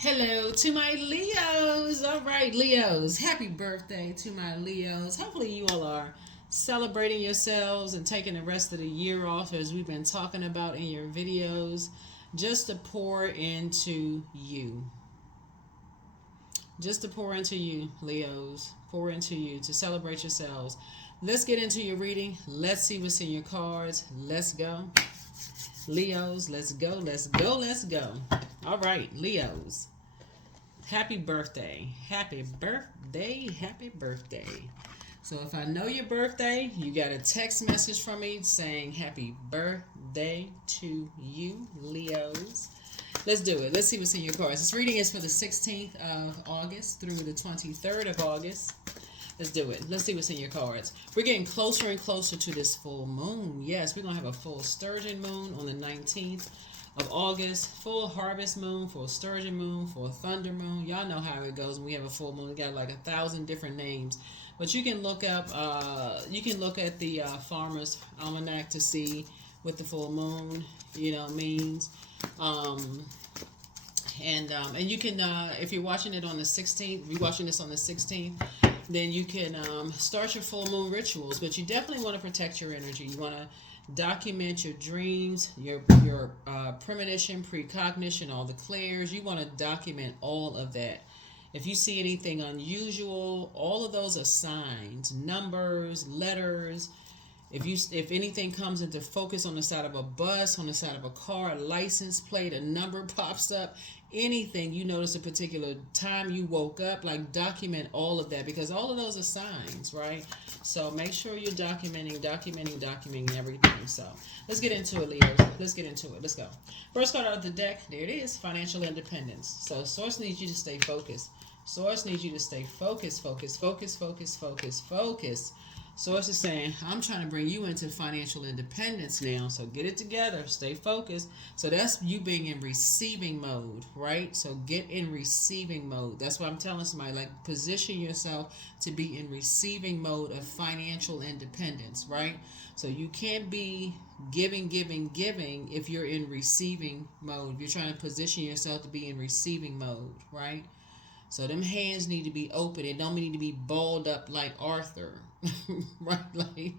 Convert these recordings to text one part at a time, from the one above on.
Hello to my Leos. All right, Leos. Happy birthday to my Leos. Hopefully, you all are celebrating yourselves and taking the rest of the year off as we've been talking about in your videos, just to pour into you. Just to pour into you, Leos. Pour into you to celebrate yourselves. Let's get into your reading. Let's see what's in your cards. Let's go. Leos, let's go, let's go, let's go. All right, Leos. Happy birthday. Happy birthday. Happy birthday. So if I know your birthday, you got a text message from me saying happy birthday to you, Leos. Let's do it. Let's see what's in your cards. This reading is for the 16th of August through the 23rd of August. Let's do it. Let's see what's in your cards. We're getting closer and closer to this full moon. Yes, we're going to have a full sturgeon moon on the 19th of August. Full harvest moon, full sturgeon moon, full thunder moon. Y'all know how it goes when we have a full moon. We got like 1,000 different names. But you can look up, you can look at the Farmer's Almanac to see what the full moon, means. And you can, if you're watching it on the 16th, if you're watching this on the 16th, then you can start your full moon rituals. But you definitely want to protect your energy. You want to document your dreams, your premonition, precognition, all the clairs. You want to document all of that. If you see anything unusual, all of those are signs, numbers, letters. If anything comes into focus on the side of a bus, on the side of a car, a license plate, a number pops up, anything you notice a particular time you woke up, like document all of that because all of those are signs, right? So make sure you're documenting everything. So let's get into it, Leo. Let's get into it. Let's go. First card out of the deck, there it is, financial independence. So Source needs you to stay focused. Source needs you to stay focused, focus. Source is saying, I'm trying to bring you into financial independence now. So get it together. Stay focused. So that's you being in receiving mode, right? So get in receiving mode. That's what I'm telling somebody. Like, position yourself to be in receiving mode of financial independence, right? So you can't be giving if you're in receiving mode. You're trying to position yourself to be in receiving mode, right? So them hands need to be open. It don't need to be balled up like Arthur. Right? Like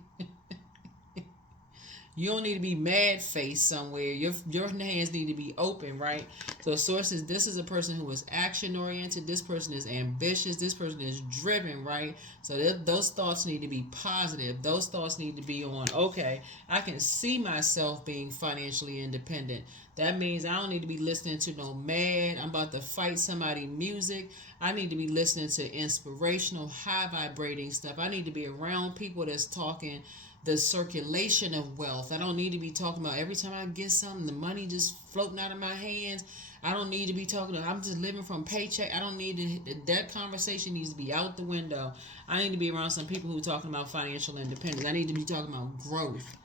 you don't need to be mad faced somewhere. Your hands need to be open, right? So sources, this is a person who is action oriented. This person is ambitious. This person is driven, right? So those thoughts need to be positive. Those thoughts need to be on, okay, I can see myself being financially independent. That means I don't need to be listening to no mad, I'm about to fight somebody music. I need to be listening to inspirational, high vibrating stuff. I need to be around people that's talking the circulation of wealth. I don't need to be talking about every time I get something, the money just floating out of my hands. I don't need to be talking about, I'm just living from paycheck. I don't need to, that conversation needs to be out the window. I need to be around some people who are talking about financial independence. I need to be talking about growth,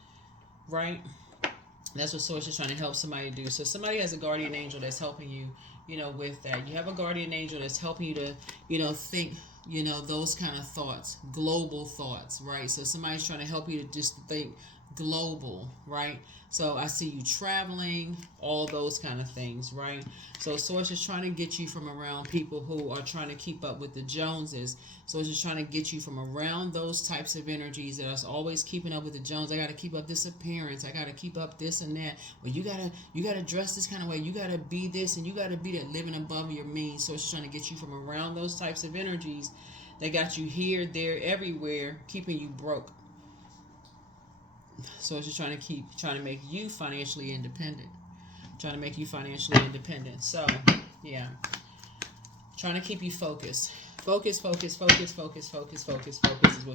right? That's what Source is trying to help somebody do. So somebody has a guardian angel that's helping you, with that. You have a guardian angel that's helping you to, think, those kind of thoughts, global thoughts, right? So somebody's trying to help you to just think global, right? So I see you traveling, all those kind of things, right? So Source is trying to get you from around people who are trying to keep up with the Joneses. So it's just trying to get you from around those types of energies that are always keeping up with the Jones. I got to keep up this appearance. I got to keep up this and that. Well, you gotta dress this kind of way. You gotta be this and you gotta be that, living above your means. So it's trying to get you from around those types of energies that got you here, there, everywhere, keeping you broke. So it's just trying to make you financially independent. Trying to make you financially independent. So, yeah. Trying to keep you focused. Focus is what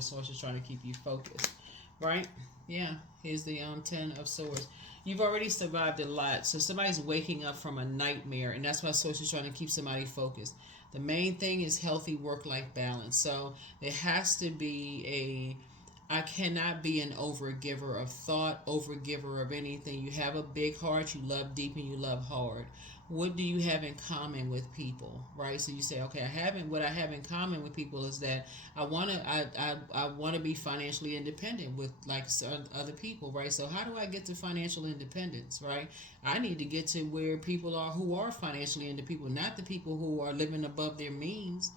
Source is trying to keep you focused. Right? Yeah. Here's the 10 of Swords. You've already survived a lot. So somebody's waking up from a nightmare, and that's why Source is trying to keep somebody focused. The main thing is healthy work-life balance. So there has to be I cannot be an overgiver of thought, overgiver of anything. You have a big heart, you love deep, and you love hard. what do you have in common with people, right? So you say, okay, what I have in common with people is that I want to be financially independent with like some other people, right? So how do I get to financial independence, right? I need to get to where people are who are financially independent, not the people who are living above their means.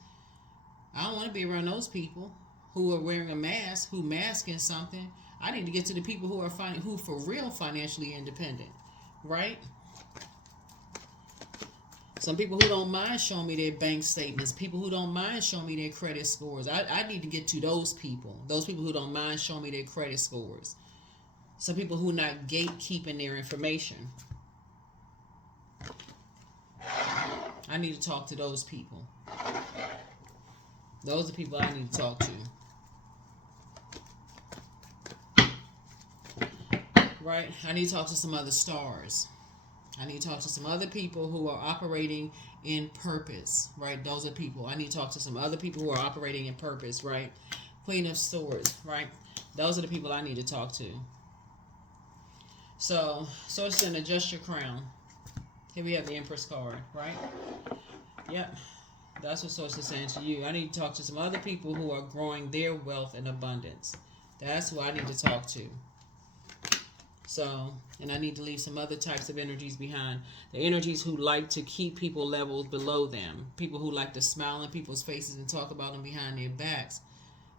I don't want to be around those people who are wearing a mask, who masking something. I need to get to the people who are who for real financially independent, right? Some people who don't mind showing me their bank statements, people who don't mind showing me their credit scores. I need to get to those people who don't mind showing me their credit scores. Some people who not gatekeeping their information. I need to talk to those people. Those are the people I need to talk to. Right? I need to talk to some other stars. I need to talk to some other people who are operating in purpose, right? Those are people. I need to talk to some other people who are operating in purpose, right? Queen of Swords, right? Those are the people I need to talk to. So it's going to adjust your crown. Here we have the Empress card, right? Yep. That's what Source is saying to you. I need to talk to some other people who are growing their wealth and abundance. That's who I need to talk to. So, and I need to leave some other types of energies behind. The energies who like to keep people levels below them. People who like to smile in people's faces and talk about them behind their backs.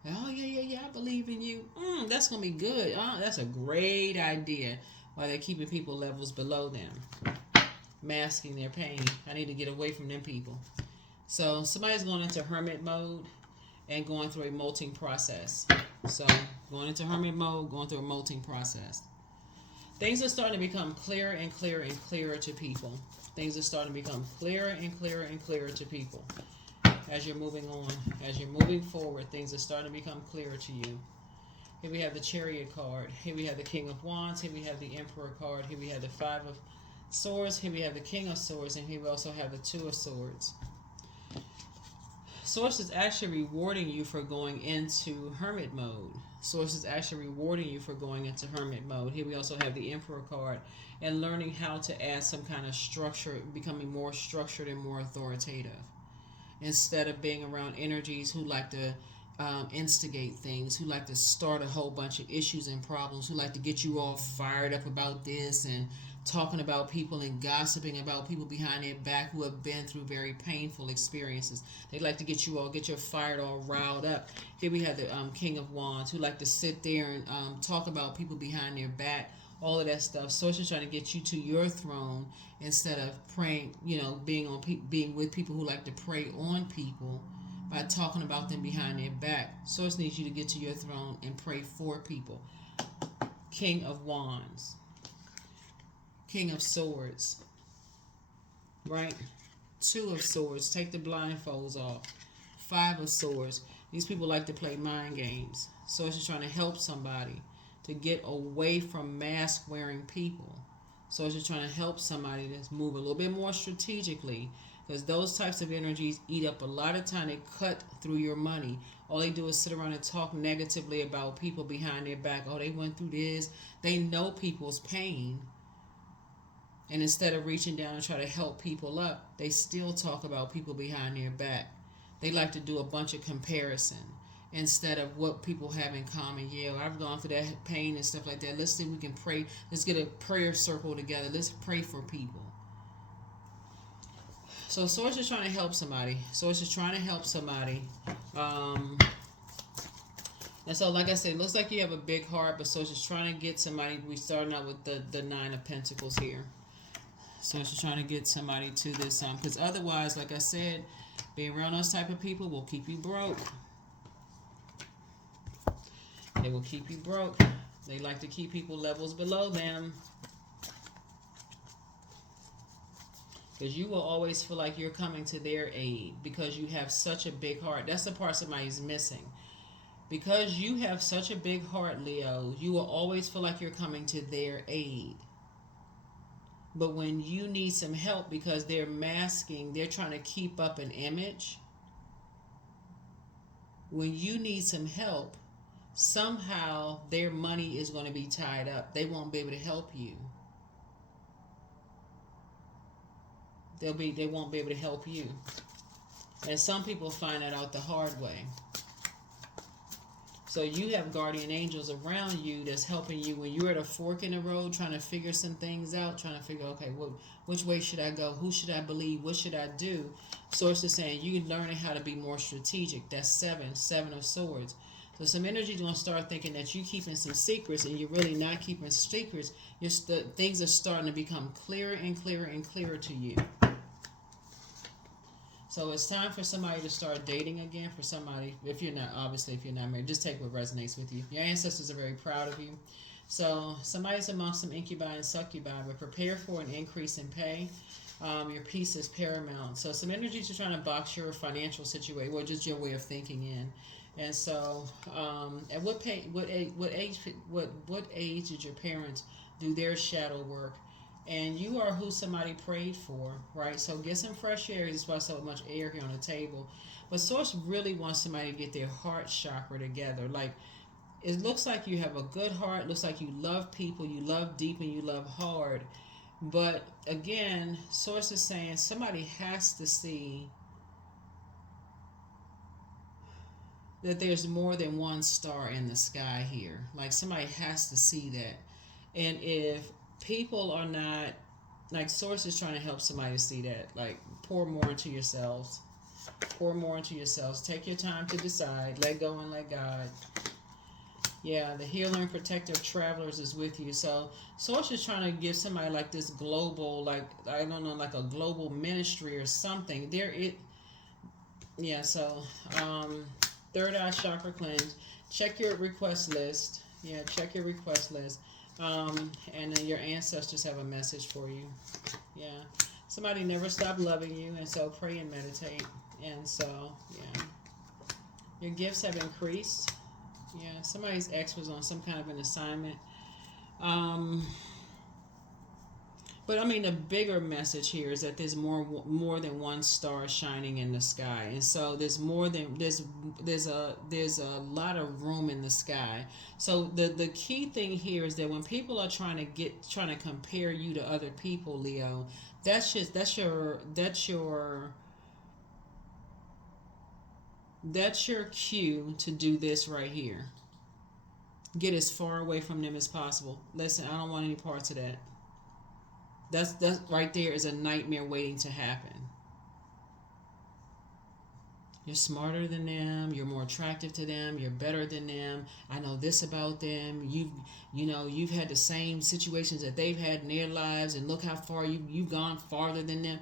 Oh, yeah, I believe in you. That's going to be good. That's a great idea. While they're keeping people levels below them. Masking their pain. I need to get away from them people. So, somebody's going into hermit mode and going through a molting process. So, going into hermit mode, going through a molting process. Things are starting to become clearer and clearer and clearer to people. Things are starting to become clearer and clearer and clearer to people. As you're moving on, as you're moving forward, things are starting to become clearer to you. Here we have the Chariot card. Here we have the King of Wands. Here we have the Emperor card. Here we have the Five of Swords. Here we have the King of Swords. And here we also have the Two of Swords. Source is actually rewarding you for going into hermit mode. Source is actually rewarding you for going into hermit mode. Here we also have the Emperor card and learning how to add some kind of structure, becoming more structured and more authoritative. Instead of being around energies who like to instigate things, who like to start a whole bunch of issues and problems, who like to get you all fired up about this and talking about people and gossiping about people behind their back who have been through very painful experiences. They like to get your fired all riled up. Here we have the King of Wands who like to sit there and talk about people behind their back, all of that stuff. Source is trying to get you to your throne instead of praying, being with people who like to prey on people by talking about them behind their back. Source needs you to get to your throne and pray for people. King of Wands. King of Swords, right? Two of Swords, take the blindfolds off. Five of Swords, these people like to play mind games. So it's just trying to help somebody to get away from mask wearing people. So it's just trying to help somebody to move a little bit more strategically, because those types of energies eat up a lot of time. They cut through your money. All they do is sit around and talk negatively about people behind their back. Oh, they went through this. They know people's pain. And instead of reaching down and try to help people up, they still talk about people behind their back. They like to do a bunch of comparison instead of what people have in common. Yeah, I've gone through that pain and stuff like that. Let's see if we can pray. Let's get a prayer circle together. Let's pray for people. So Source is trying to help somebody. Source is trying to help somebody. And so, like I said, it looks like you have a big heart, but Source is trying to get somebody. We're starting out with the Nine of Pentacles here. So she's trying to get somebody to this, because otherwise, like I said, being around those type of people will keep you broke. They will keep you broke. They like to keep people levels below them. Because you will always feel like you're coming to their aid because you have such a big heart. That's the part somebody's missing. Because you have such a big heart, Leo, you will always feel like you're coming to their aid. But when you need some help because they're masking, they're trying to keep up an image. When you need some help, somehow their money is going to be tied up. They won't be able to help you. They won't be able to help you. And some people find that out the hard way. So you have guardian angels around you that's helping you when you're at a fork in the road, trying to figure some things out, trying to figure, okay, which way should I go? Who should I believe? What should I do? Source is saying you're learning how to be more strategic. That's seven of swords. So some energy is going to start thinking that you're keeping some secrets, and you're really not keeping secrets. Things are starting to become clearer and clearer and clearer to you. So it's time for somebody to start dating again. For somebody, if you're not married, just take what resonates with you. Your ancestors are very proud of you. So somebody's amongst some incubi and succubi, but prepare for an increase in pay. Your peace is paramount. So some energies are trying to box your financial situation, or just your way of thinking in. And so, at what age did your parents do their shadow work? And you are who somebody prayed for, right? So get some fresh air. That's why so much air here on the table. But Source really wants somebody to get their heart chakra together. Like, it looks like you have a good heart. Looks like you love people. You love deep and you love hard. But again, Source is saying somebody has to see that there's more than one star in the sky here. Like, somebody has to see that. And if people are not, like, Source is trying to help somebody to see that. Like, pour more into yourselves. Pour more into yourselves. Take your time to decide. Let go and let God. Yeah, the healer and protector of travelers is with you. So Source is trying to give somebody like this global, like, I don't know, like a global ministry or something. Third eye chakra cleanse. Check your request list. Yeah, check your request list. And then your ancestors have a message for you. Yeah. Somebody never stopped loving you, and so pray and meditate. And so, yeah. Your gifts have increased. Yeah, somebody's ex was on some kind of an assignment. But I mean, the bigger message here is that there's more than one star shining in the sky, and so there's a lot of room in the sky. So the key thing here is that when people are trying to compare you to other people, Leo, that's your cue to do this right here. Get as far away from them as possible. Listen, I don't want any parts of that. That's right there is a nightmare waiting to happen. You're smarter than them. You're more attractive to them. You're better than them. I know this about them. You've had the same situations that they've had in their lives, and look how far you've gone farther than them.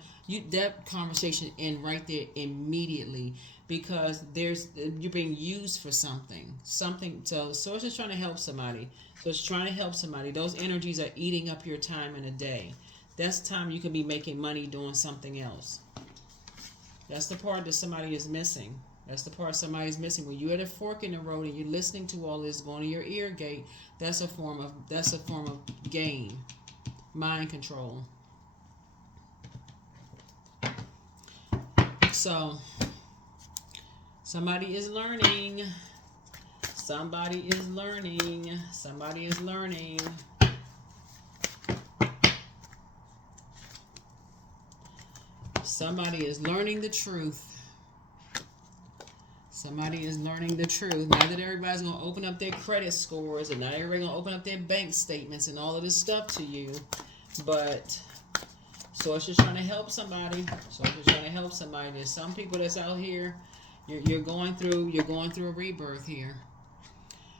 That conversation end right there immediately, because you're being used for something. So Source is trying to help somebody. So it's trying to help somebody. Those energies are eating up your time in a day. That's time you could be making money doing something else. That's the part that somebody is missing. That's the part somebody's missing. When you're at a fork in the road and you're listening to all this going to your ear gate, that's a form of game, mind control. So somebody is learning. Somebody is learning. Somebody is learning. Somebody is learning the truth. Somebody is learning the truth. Not that everybody's going to open up their credit scores, and not everybody's going to open up their bank statements and all of this stuff to you. But Source is trying to help somebody. Source is trying to help somebody. There's some people that's out here. You're going through a rebirth here.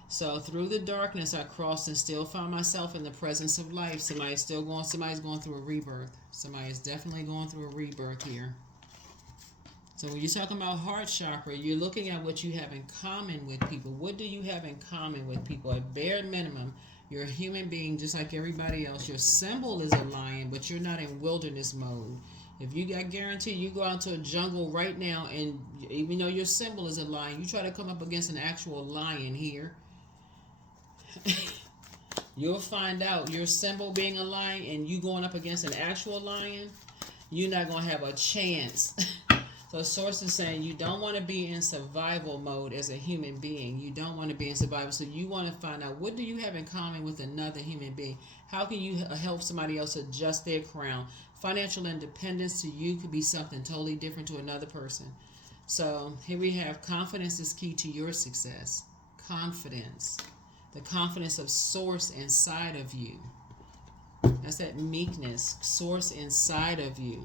So through the darkness I crossed and still found myself in the presence of life. Somebody's going through a rebirth. Somebody is definitely going through a rebirth here. So when you're talking about heart chakra, you're looking at what you have in common with people. What do you have in common with people? At bare minimum, you're a human being just like everybody else. Your symbol is a lion, but you're not in wilderness mode. If you got guaranteed, you go out to a jungle right now, and even though your symbol is a lion, you try to come up against an actual lion here. You'll find out your symbol being a lion and you going up against an actual lion, you're not going to have a chance. So source is saying you don't want to be in survival mode as a human being. You don't want to be in survival. So you want to find out, what do you have in common with another human being? How can you help somebody else adjust their crown? Financial independence to you could be something totally different to another person. So here we have, confidence is key to your success. Confidence. The confidence of source inside of you. That's that meekness. Source inside of you.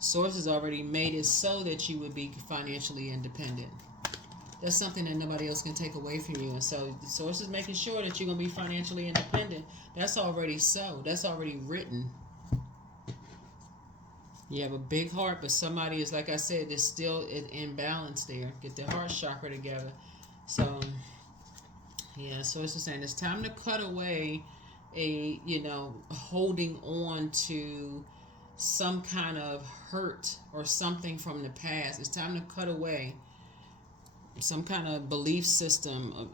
Source has already made it so that you would be financially independent. That's something that nobody else can take away from you. And so the source is making sure that you're going to be financially independent. That's already so. That's already written. You have a big heart, but somebody is, like I said, there's still an imbalance there. Get their heart chakra together. So, yeah, source is saying it's time to cut away holding on to some kind of hurt or something from the past. It's time to cut away some kind of belief system.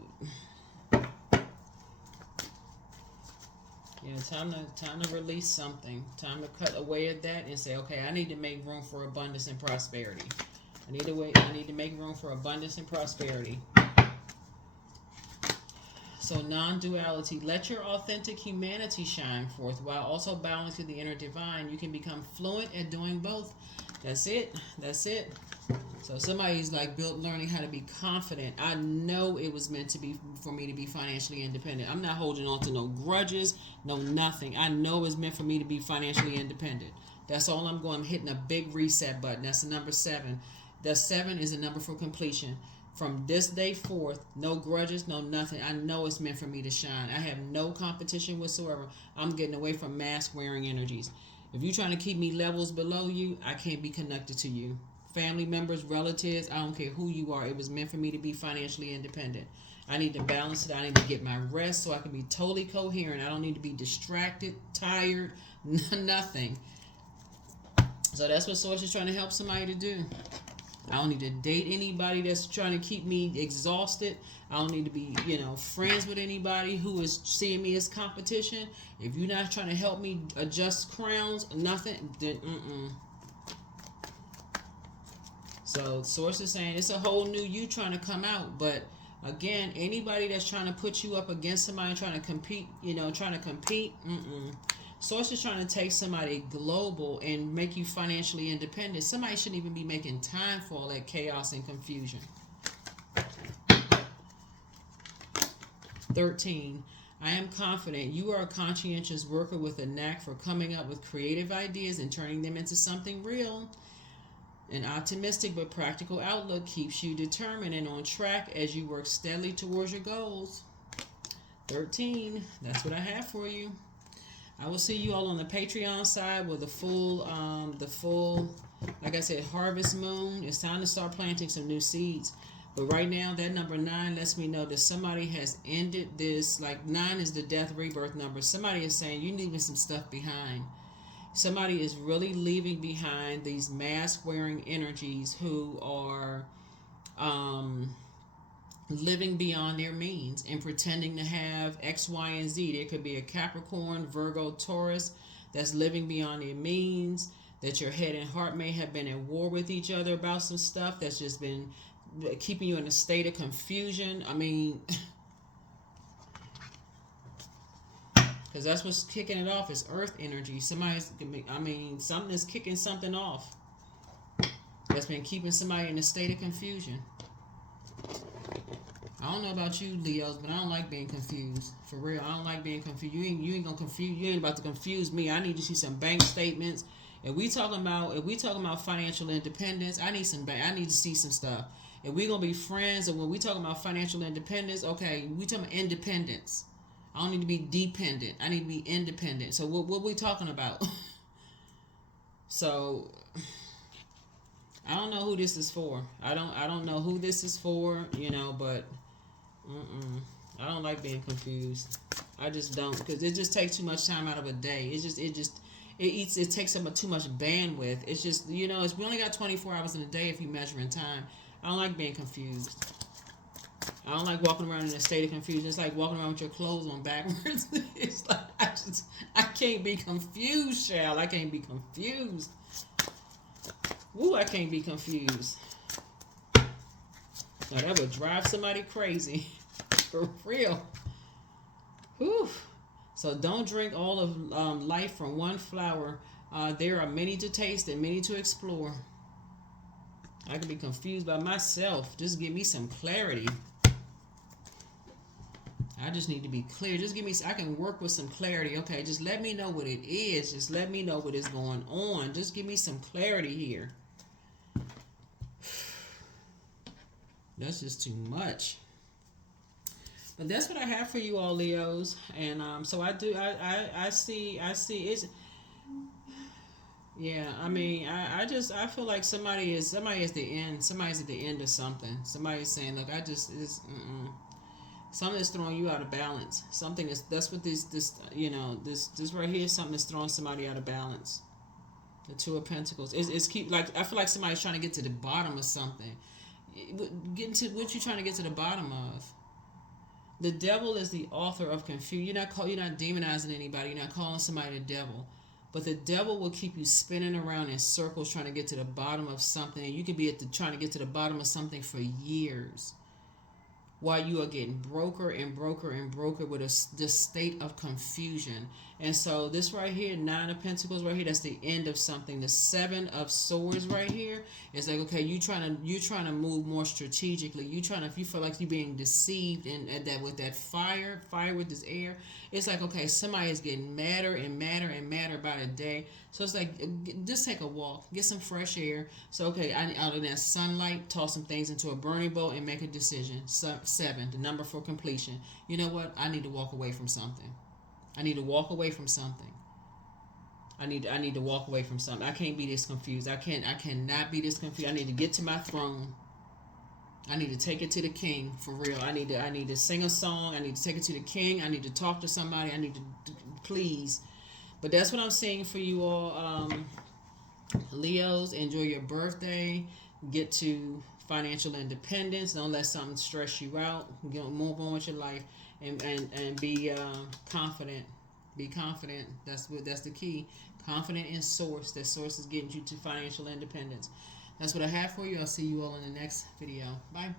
Time to release something. Time to cut away at that and say, okay, I need to make room for abundance and prosperity. I need to make room for abundance and prosperity. So non-duality. Let your authentic humanity shine forth while also bowing to the inner divine. You can become fluent at doing both. That's it. That's it. So somebody's like learning how to be confident. I know it was meant to be for me to be financially independent. I'm not holding on to no grudges, no nothing. I know it's meant for me to be financially independent. That's all I'm going. I'm hitting a big reset button. That's the number 7. The 7 is a number for completion. From this day forth, no grudges, no nothing. I know it's meant for me to shine. I have no competition whatsoever. I'm getting away from mask-wearing energies. If you're trying to keep me levels below you, I can't be connected to you. Family members, relatives, I don't care who you are. It was meant for me to be financially independent. I need to balance it. I need to get my rest so I can be totally coherent. I don't need to be distracted, tired, nothing. So that's what Source is trying to help somebody to do. I don't need to date anybody that's trying to keep me exhausted. I don't need to be, friends with anybody who is seeing me as competition. If you're not trying to help me adjust crowns, nothing, then So Source is saying it's a whole new you trying to come out. But again, anybody that's trying to put you up against somebody trying to compete, Source is trying to take somebody global and make you financially independent. Somebody shouldn't even be making time for all that chaos and confusion. 13. I am confident you are a conscientious worker with a knack for coming up with creative ideas and turning them into something real. An optimistic but practical outlook keeps you determined and on track as you work steadily towards your goals. 13. That's what I have for you. I will see you all on the Patreon side with the full, like I said, harvest moon. It's time to start planting some new seeds. But right now, that number 9 lets me know that somebody has ended this. Like 9 is the death rebirth number. Somebody is saying you're leaving some stuff behind. Somebody is really leaving behind these mask-wearing energies who are living beyond their means and pretending to have X, Y, and Z. There could be a Capricorn, Virgo, Taurus that's living beyond their means, that your head and heart may have been at war with each other about some stuff that's just been keeping you in a state of confusion. I mean, because that's what's kicking it off is earth energy. Something is kicking something off that's been keeping somebody in a state of confusion. I don't know about you, Leos, but I don't like being confused. For real, I don't like being confused. You ain't gonna confuse. You ain't about to confuse me. I need to see some bank statements. If we talking about financial independence, I need to see some stuff. If we gonna be friends, or when we talking about financial independence, okay, we talking about independence. I don't need to be dependent. I need to be independent. So what we talking about? So I don't know who this is for. I don't know who this is for, but I don't like being confused. I just don't, because it just takes too much time out of a day. It takes up too much bandwidth. It's just, we only got 24 hours in a day if you measure in time. I don't like being confused. I don't like walking around in a state of confusion. It's like walking around with your clothes on backwards. It's like, I can't be confused, Shal. I can't be confused. Woo, I can't be confused. Now that would drive somebody crazy. For real. Whew. So don't drink all of life from one flower. There are many to taste and many to explore. I can be confused by myself. Just give me some clarity. I just need to be clear. Just give me, I can work with some clarity. Okay, just let me know what it is. Just let me know what is going on. Just give me some clarity here. That's just too much. But that's what I have for you all, Leos. And so I do. I see. It's. Yeah. I mean, I feel like somebody is at the end. Somebody's at the end of something. Somebody's saying, look, something is throwing you out of balance. Something is. That's what this right here is something that's throwing somebody out of balance. The Two of Pentacles. It's keep like I feel like somebody's trying to get to the bottom of something. Getting to what you trying to get to the bottom of. The devil is the author of confusion. You're not demonizing anybody. You're not calling somebody the devil. But the devil will keep you spinning around in circles trying to get to the bottom of something. And you could be trying to get to the bottom of something for years. While you are getting broker and broker and broker with this state of confusion. And so this right here, Nine of Pentacles right here, that's the end of something. The Seven of Swords right here is like, okay, you trying to move more strategically. If you feel like you're being deceived and that with that fire with this air, it's like, okay, somebody is getting madder and madder and madder by the day. So it's like, just take a walk, get some fresh air. So, okay, out of that sunlight, toss some things into a burning bowl and make a decision. 7, the number for completion. You know what? I need to walk away from something. I need to walk away from something. I need to walk away from something. I can't be this confused. I cannot be this confused. I need to get to my throne. I need to take it to the king for real. I need to sing a song. I need to take it to the king. I need to talk to somebody. I need to please. But that's what I'm saying for you all. Leos, enjoy your birthday. Get to financial independence. Don't let something stress you out. Move on with your life and be confident. Be confident. That's the key. Confident in source. That source is getting you to financial independence. That's what I have for you. I'll see you all in the next video. Bye.